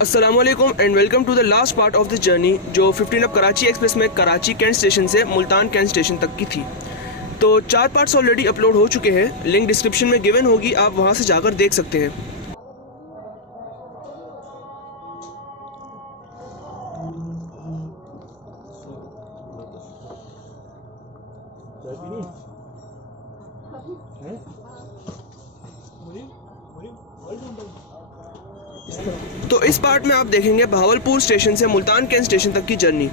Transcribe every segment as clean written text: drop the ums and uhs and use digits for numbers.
अस्सलामुअलैकुम and welcome to the last part of this journey जो 15 up Karachi express में Karachi cantt station से Multan cantt station तक की थी। तो 4 पार्ट्स ऑलरेडी अपलोड हो चुके हैं, लिंक डिस्क्रिप्शन में गिवन होगी, आप वहां से जाकर देख सकते हैं। तो इस पार्ट में आप देखेंगे भावलपुर स्टेशन से मुल्तान कैंट स्टेशन तक की जर्नी।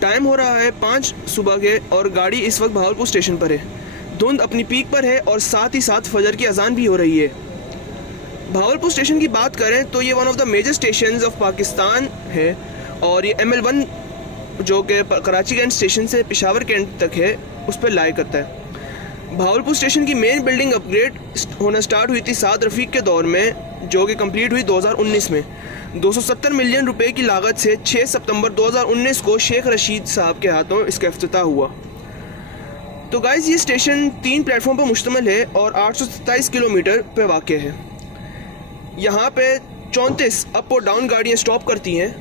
टाइम हो रहा है 5 सुबह के और गाड़ी इस वक्त भावलपुर स्टेशन पर है। धुंध अपनी पीक पर है और साथ ही साथ फजर की अजान भी हो रही है। भावलपुर स्टेशन की बात करें तो ये one of the major station of Pakistan है और ये ML1 जो कि कराची कैंट स्टेशन से पेशावर कैंट तक है उस पर लाई करता है। भावलपुर स्टेशन की मेन बिल्डिंग अपग्रेड होना स्टार्ट हुई थी साद रफ़ीक के दौर में, जो कि कंप्लीट हुई 2019 में। 270 मिलियन रुपए की लागत से 6 सितंबर 2019 को शेख रशीद साहब के हाथों इसका इफ्तिताह हुआ। तो गाइस ये स्टेशन 3 प्लेटफॉर्म पर मुश्तमिल है और 827 किलोमीटर पे वाक़ है। यहाँ पे 34 अप और डाउन गाड़ियाँ स्टॉप करती हैं,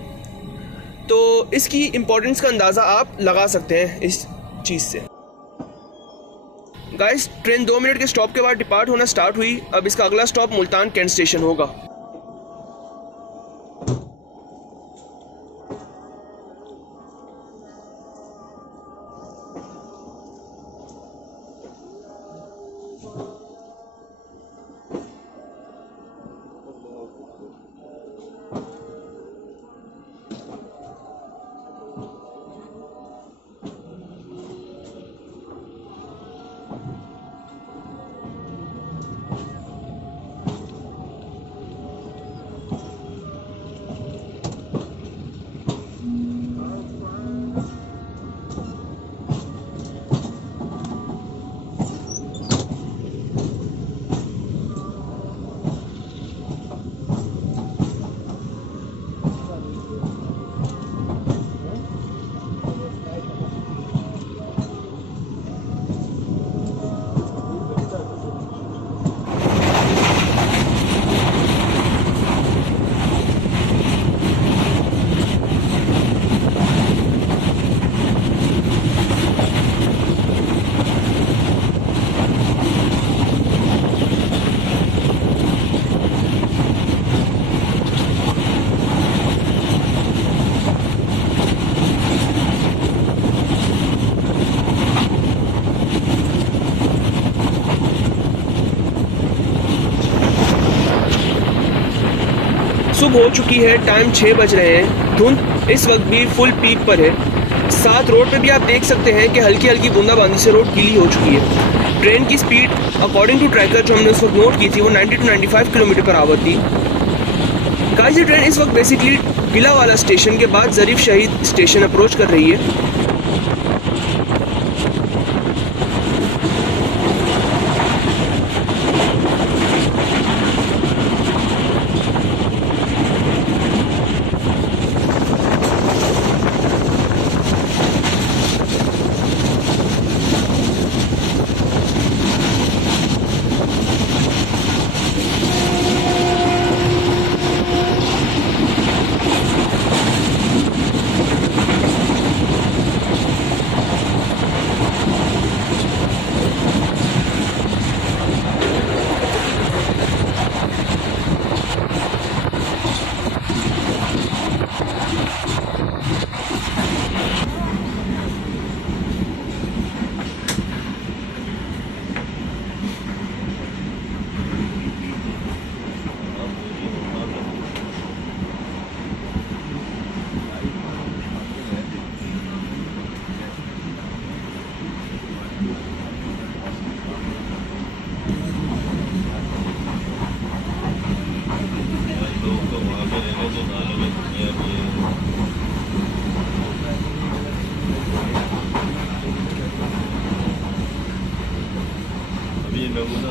तो इसकी इम्पोर्टेंस का अंदाज़ा आप लगा सकते हैं इस चीज़ से। गाइस ट्रेन 2 मिनट के स्टॉप के बाद डिपार्ट होना स्टार्ट हुई। अब इसका अगला स्टॉप मुल्तान कैंट स्टेशन होगा। सुबह हो चुकी है, टाइम 6 बज रहे हैं। धुंध इस वक्त भी फुल पीक पर है। साथ रोड पे भी आप देख सकते हैं कि हल्की हल्की बूंदाबांदी से रोड गीली हो चुकी है। ट्रेन की स्पीड अकॉर्डिंग टू ट्रैकर जो हमने उस वक्त नोट की थी वो 90 to 95 किलोमीटर पर आवर थी। गाइस ये ट्रेन इस वक्त बेसिकली गिलावाला स्टेशन के बाद ज़रीफ शहीद स्टेशन अप्रोच कर रही है।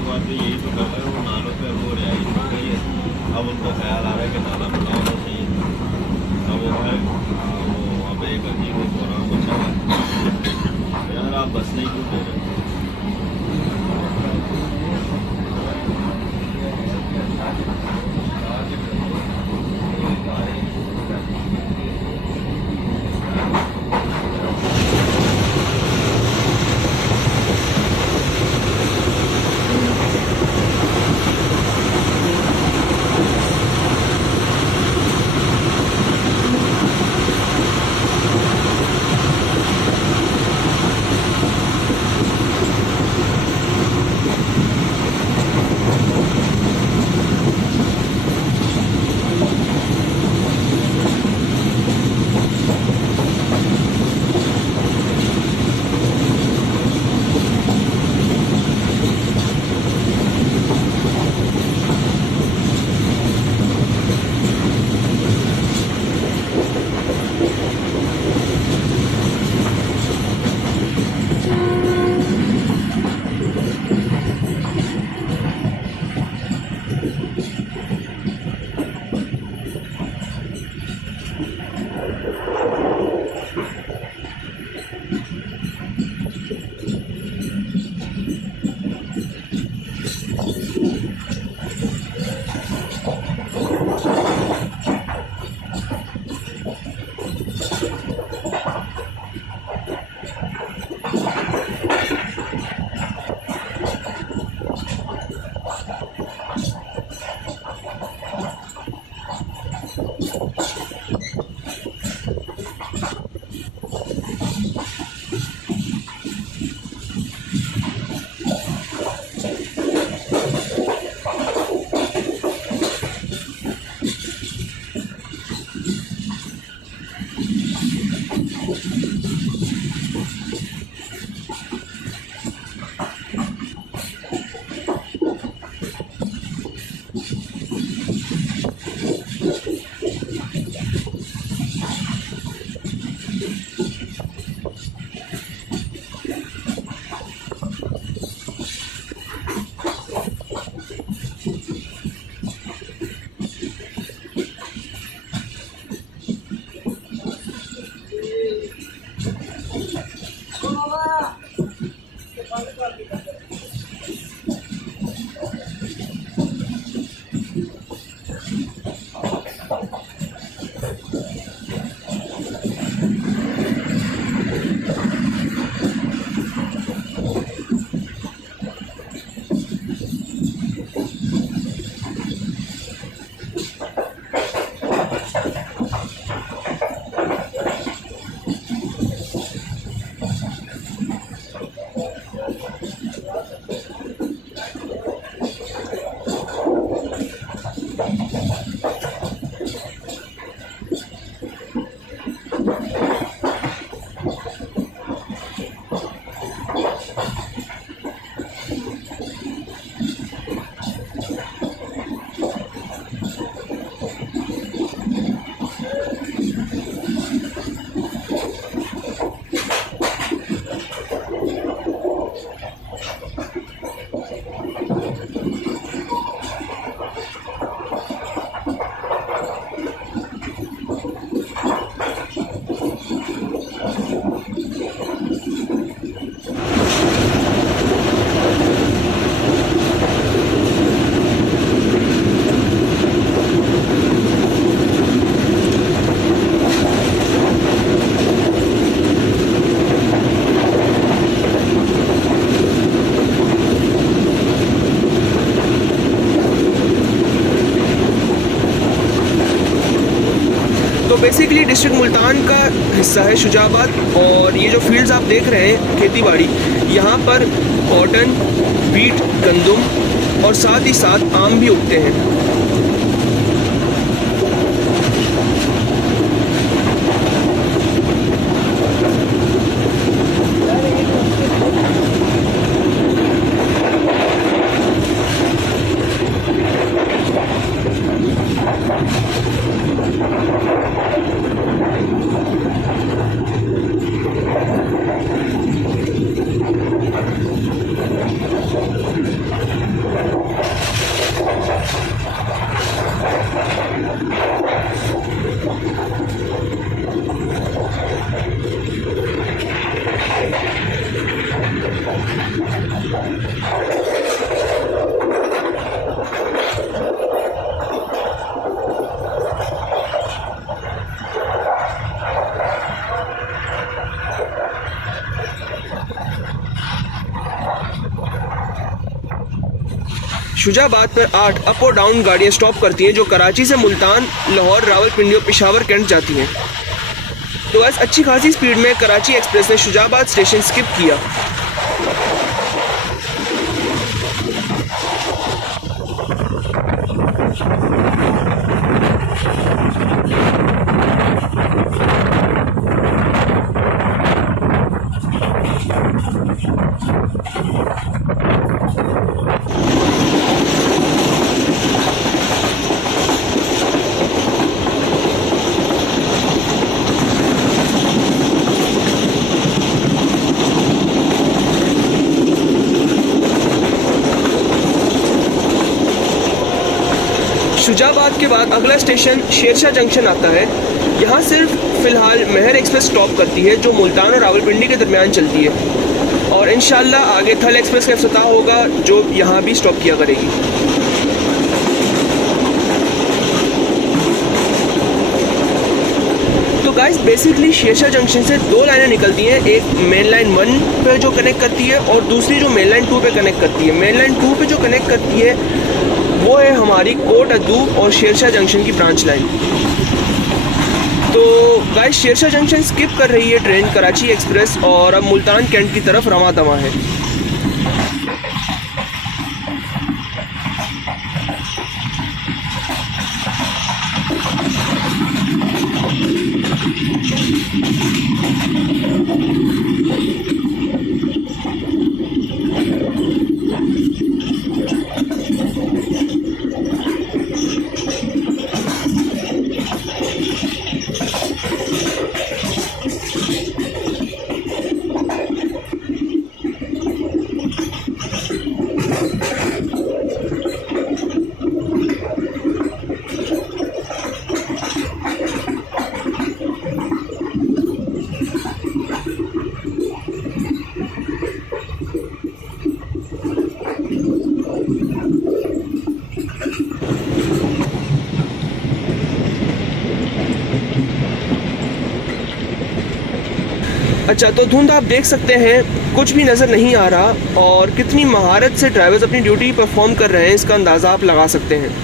बात तो यही तो कर रहे हैं, वो नालों पे वो रिहाई हो गई है। अब उनको ख्याल आ रहा है कि नाला बनाना चाहिए। अब वो है वो वहाँ पे एक अजीब प्रोग्राम बचा है। यार आप बस नहीं क्यों दे रहे? तो बेसिकली डिस्ट्रिक्ट मुल्तान का हिस्सा है शुजाबाद, और ये जो फील्ड्स आप देख रहे हैं खेती बाड़ी, यहाँ पर कॉटन, वीट, गंदम और साथ ही साथ आम भी उगते हैं। शुजाबाद पर 8 अप और डाउन गाड़ियां स्टॉप करती हैं जो कराची से मुल्तान, लाहौर, रावलपिंडी और पेशावर कैंट जाती हैं। तो बस अच्छी खासी स्पीड में कराची एक्सप्रेस ने शुजाबाद स्टेशन स्किप किया। शुजाबाद के बाद अगला स्टेशन शेरशाह जंक्शन आता है। यहाँ सिर्फ फ़िलहाल मेहर एक्सप्रेस स्टॉप करती है जो मुल्तान और रावलपिंडी के दरमियान चलती है, और इंशाल्लाह आगे थल एक्सप्रेस का इफ्तिताह होगा जो यहाँ भी स्टॉप किया करेगी। तो गाइस बेसिकली शेरशाह जंक्शन से 2 लाइनें निकलती हैं, एक मेन लाइन 1 पे जो कनेक्ट करती है और दूसरी जो मेन लाइन 2 पे कनेक्ट करती है। मेन लाइन 2 पे जो कनेक्ट करती है वो है हमारी कोट अदूब और शेरशाह जंक्शन की ब्रांच लाइन। तो गाइस शेरशाह जंक्शन स्किप कर रही है ट्रेन कराची एक्सप्रेस और अब मुल्तान कैंट की तरफ रवां दवा है। अच्छा, तो धुंध आप देख सकते हैं, कुछ भी नज़र नहीं आ रहा और कितनी महारत से ड्राइवर्स अपनी ड्यूटी परफॉर्म कर रहे हैं इसका अंदाज़ा आप लगा सकते हैं।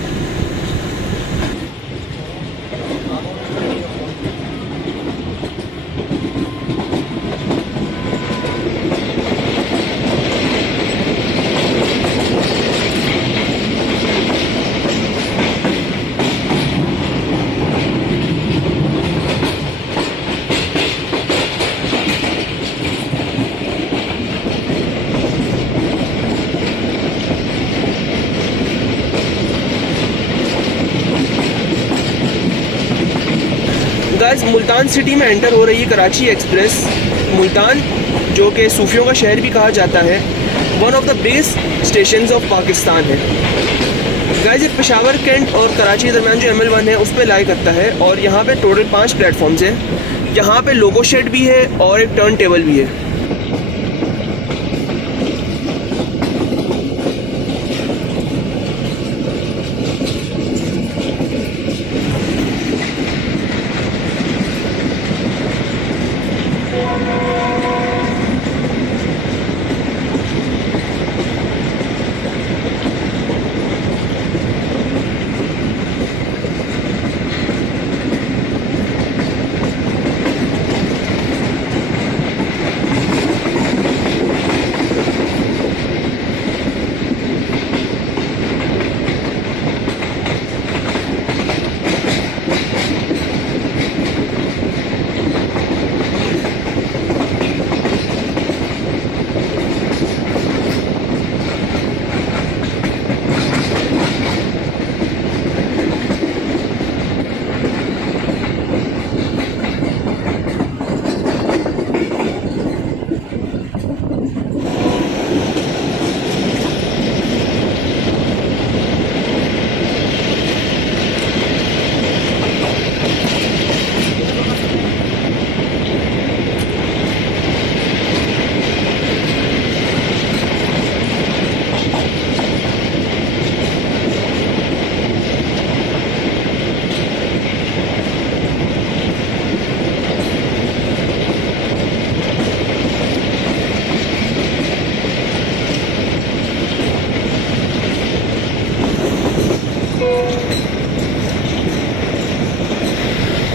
गाइस मुल्तान सिटी में एंटर हो रही है कराची एक्सप्रेस। मुल्तान जो कि सूफियों का शहर भी कहा जाता है, one of the biggest stations of Pakistan है। गाइस ये पेशावर कैंट और कराची के दरमियान जो ML1 है उस पर लाई करता है और यहाँ पे टोटल 5 प्लेटफॉर्म्स हैं। यहाँ पे लोगो शेड भी है और एक टर्न टेबल भी है।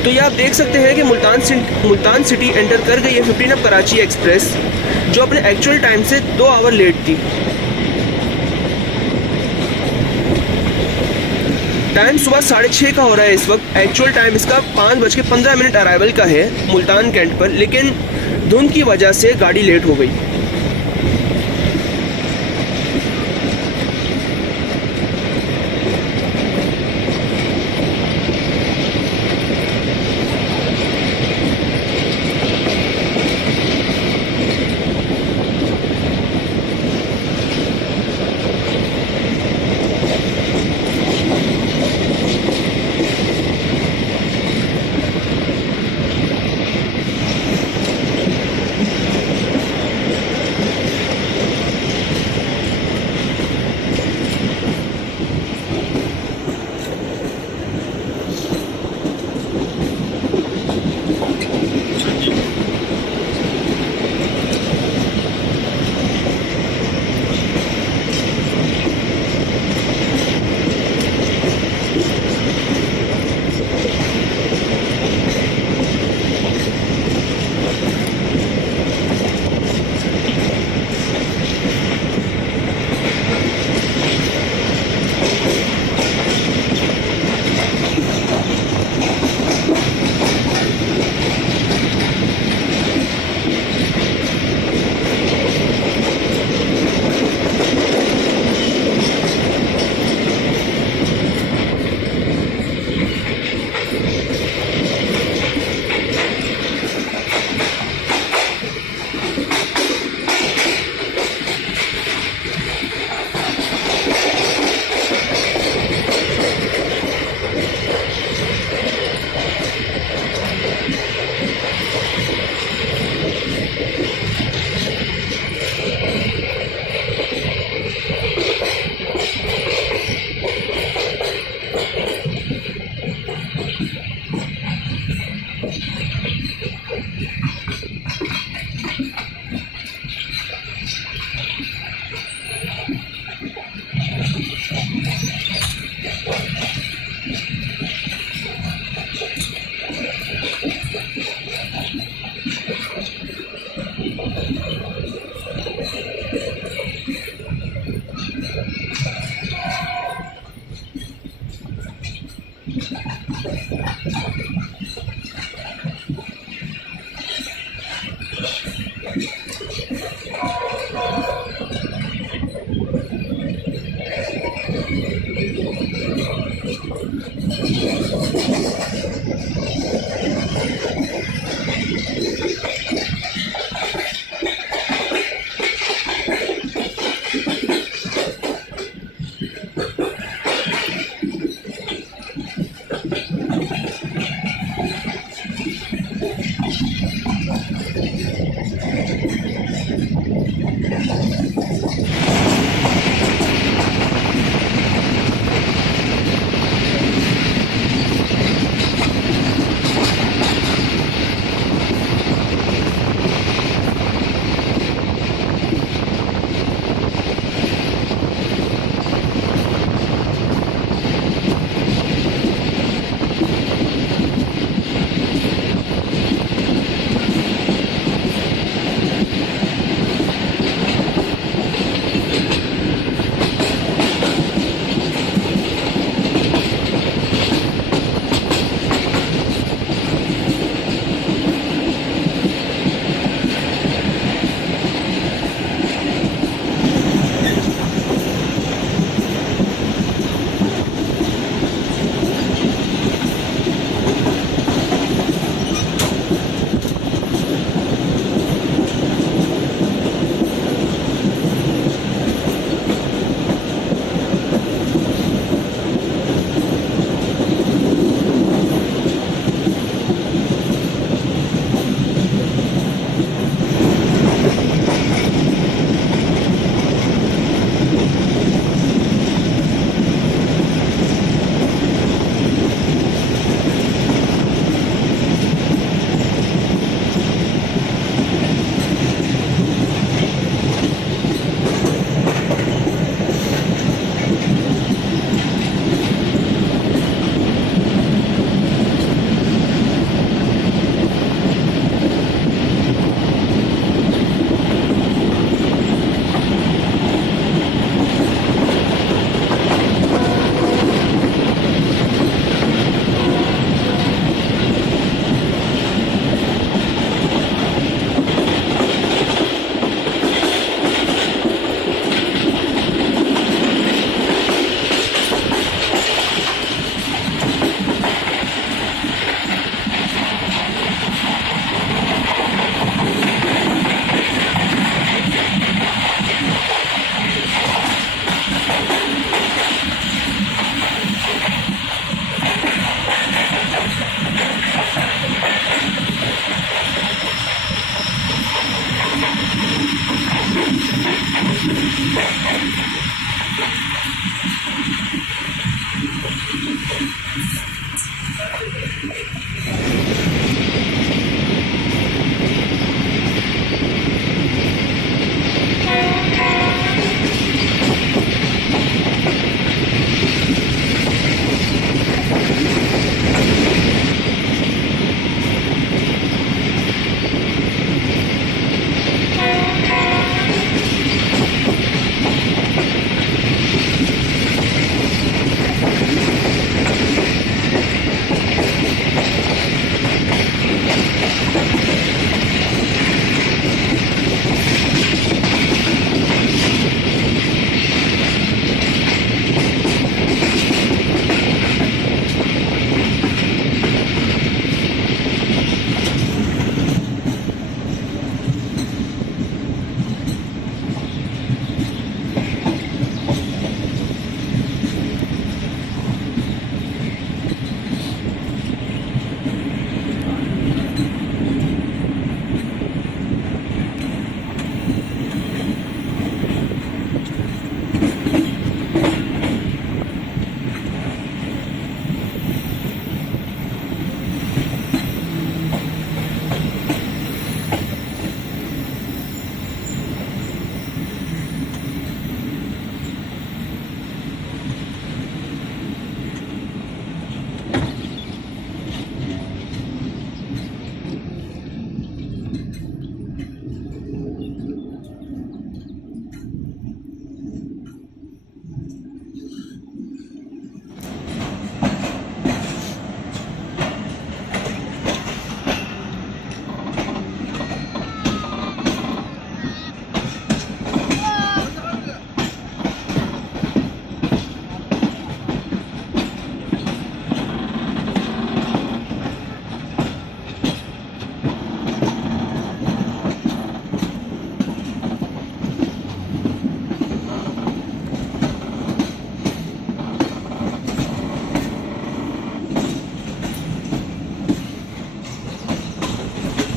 तो ये आप देख सकते हैं कि मुल्तान सिटी एंटर कर गई है 15 अप कराची एक्सप्रेस, जो अपने एक्चुअल टाइम से 2 आवर लेट थी। टाइम सुबह 6:30 का हो रहा है इस वक्त। एक्चुअल टाइम इसका 5:15 अराइवल का है मुल्तान कैंट पर, लेकिन धुंध की वजह से गाड़ी लेट हो गई।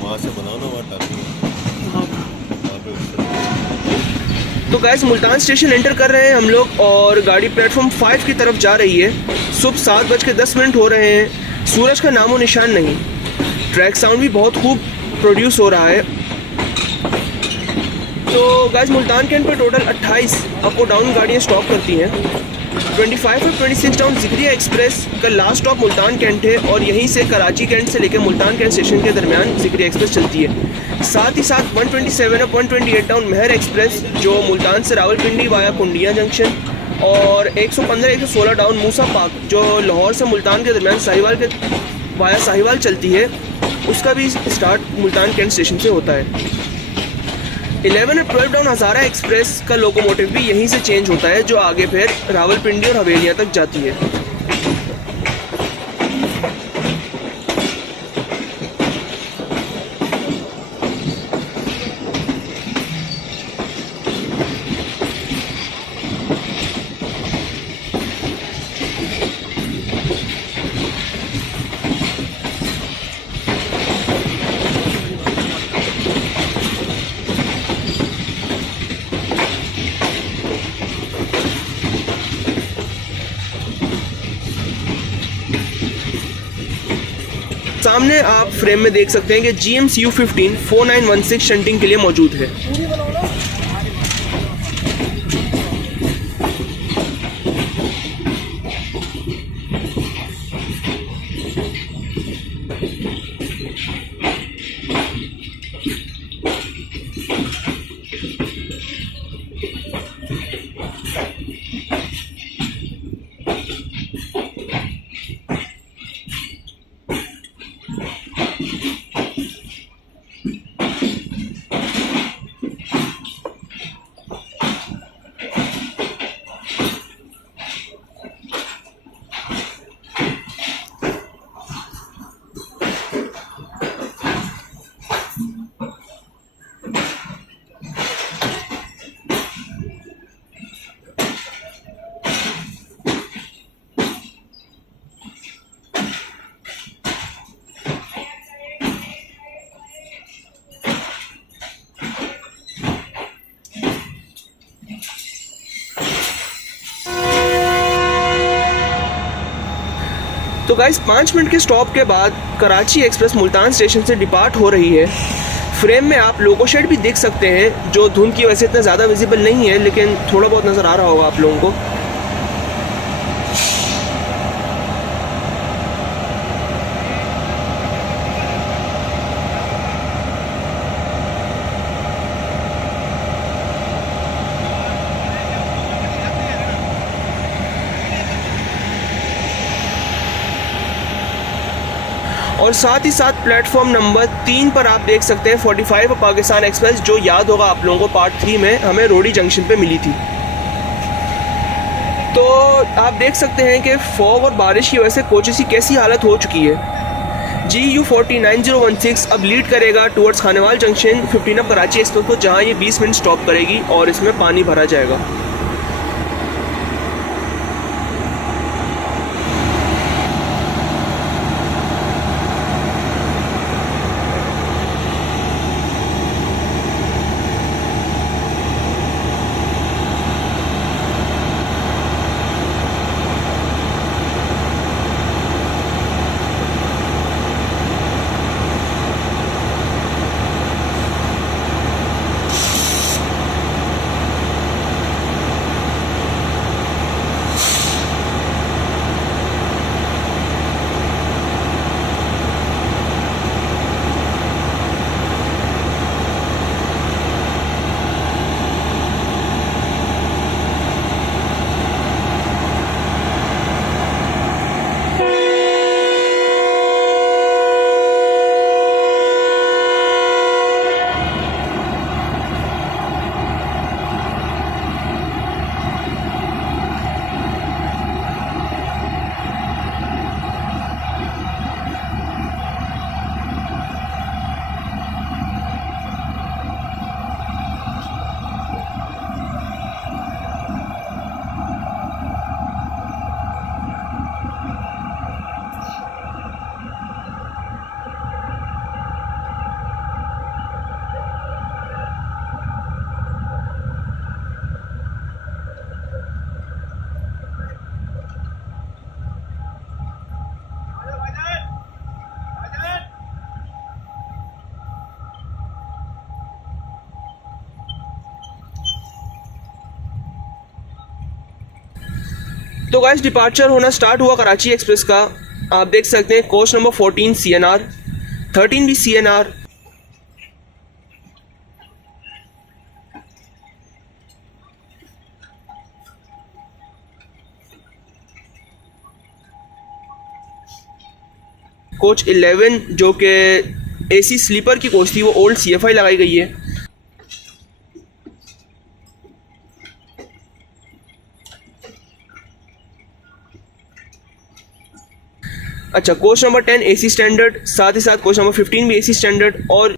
वहाँ से बनाओ ना वहाँ टापी वहाँ पे उससे तो गैस मुल्तान स्टेशन एंटर कर रहे हैं हम लोग और गाड़ी प्लेटफॉर्म 5 की तरफ जा रही है। सुबह 7:10 हो रहे हैं, सूरज का नामो निशान नहीं। ट्रैक साउंड भी बहुत खूब प्रोड्यूस हो रहा है। तो गैस मुल्तान कैंट पर टोटल 28 अप और डाउन गाड़ियाँ स्टॉप करती हैं। 25 और 26 डाउन ज़िक्रिया एक्सप्रेस का लास्ट स्टॉप मुल्तान कैंट है और यहीं से कराची कैंट से लेकर मुल्तान कैंट स्टेशन के दरमियान ज़िक्रिया एक्सप्रेस चलती है। साथ ही साथ 127 और 128 डाउन महर एक्सप्रेस जो मुल्तान से रावलपिंडी वाया कुंडिया जंक्शन और 115-116 डाउन मूसा पार्क जो लाहौर से मुल्तान के दरमियान साहिवाल के वाया साहिवाल चलती है, उसका भी स्टार्ट मुल्तान कैंट स्टेशन से होता है। 11 और 12 डाउन हज़ारा एक्सप्रेस का लोकोमोटिव भी यहीं से चेंज होता है जो आगे फिर रावलपिंडी और हवेलियाँ तक जाती है। सामने आप फ्रेम में देख सकते हैं कि GMCU15 4916 शंटिंग के लिए मौजूद है। तो गाइस 5 मिनट के स्टॉप के बाद कराची एक्सप्रेस मुल्तान स्टेशन से डिपार्ट हो रही है। फ्रेम में आप लोगो शेड भी देख सकते हैं, जो धुंध की वजह से इतना ज़्यादा विजिबल नहीं है, लेकिन थोड़ा बहुत नज़र आ रहा होगा आप लोगों को। और साथ ही साथ प्लेटफॉर्म नंबर 3 पर आप देख सकते हैं 45 पाकिस्तान एक्सप्रेस, जो याद होगा आप लोगों को पार्ट 3 में हमें रोडी जंक्शन पे मिली थी। तो आप देख सकते हैं कि फॉग और बारिश की वजह से कोचेस की कैसी हालत हो चुकी है। GU409016 अब लीड करेगा towards Khanewal junction 15 Karachi express को, जहां ये 20 मिनट स्टॉप करेगी और इसमें पानी भरा जाएगा। तो गाइस डिपार्चर होना स्टार्ट हुआ कराची एक्सप्रेस का। आप देख सकते हैं कोच नंबर 14 CNR, 13 भी CNR, कोच 11 जो कि AC स्लीपर की कोच थी, वो ओल्ड CFI लगाई गई है। अच्छा, कोच नंबर 10 AC स्टैंडर्ड, साथ ही साथ कोच नंबर 15 भी AC स्टैंडर्ड। और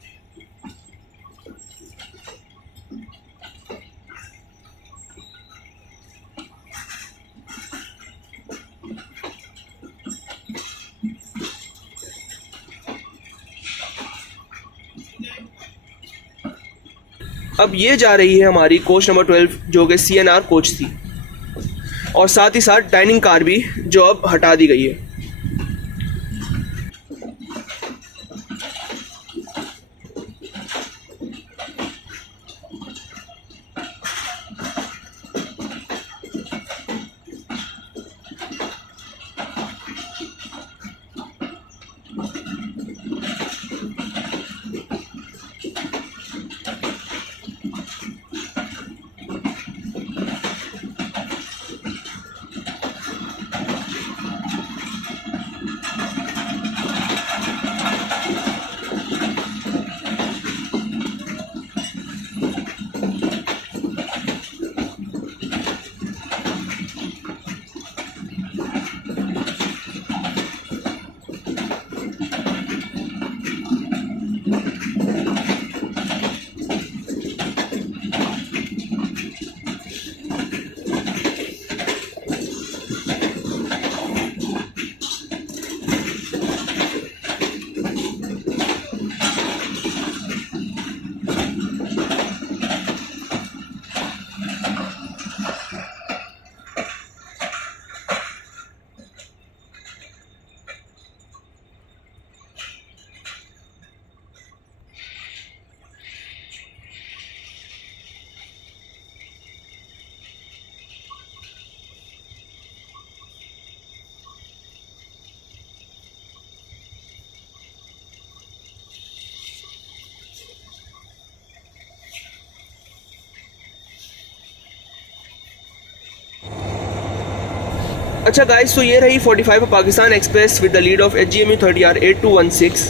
अब ये जा रही है हमारी कोच नंबर 12 जो कि CNR कोच थी, और साथ ही साथ डाइनिंग कार भी जो अब हटा दी गई है। अच्छा गाइस, तो ये रही 45 Pakistan express with the lead of HGMU 30R 8216,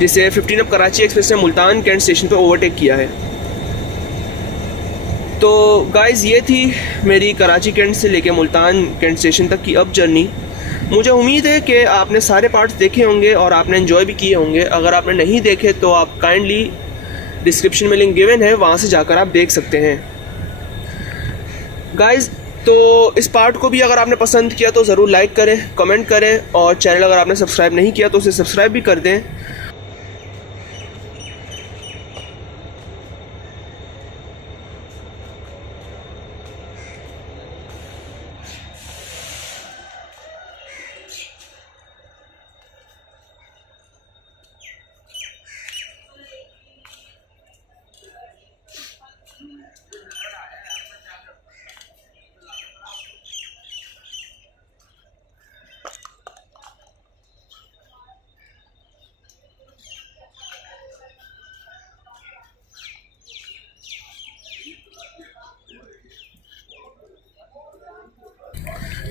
जिसे 15 अब कराची एक्सप्रेस ने मुल्तान कैंट स्टेशन पर ओवरटेक किया है। तो गाइस, ये थी मेरी कराची कैंट से लेके मुल्तान कैंट स्टेशन तक की अब जर्नी। मुझे उम्मीद है कि आपने सारे पार्ट्स देखे होंगे और आपने एंजॉय भी किए होंगे। अगर आपने नहीं देखे तो आप काइंडली डिस्क्रिप्शन में लिंक गिवन है, वहाँ से जाकर आप देख सकते हैं गाइस। तो इस पार्ट को भी अगर आपने पसंद किया तो ज़रूर लाइक करें, कमेंट करें, और चैनल अगर आपने सब्सक्राइब नहीं किया तो उसे सब्सक्राइब भी कर दें।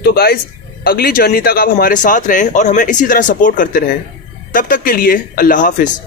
तो गाइज़, अगली जर्नी तक आप हमारे साथ रहें और हमें इसी तरह सपोर्ट करते रहें। तब तक के लिए अल्लाह हाफिज़।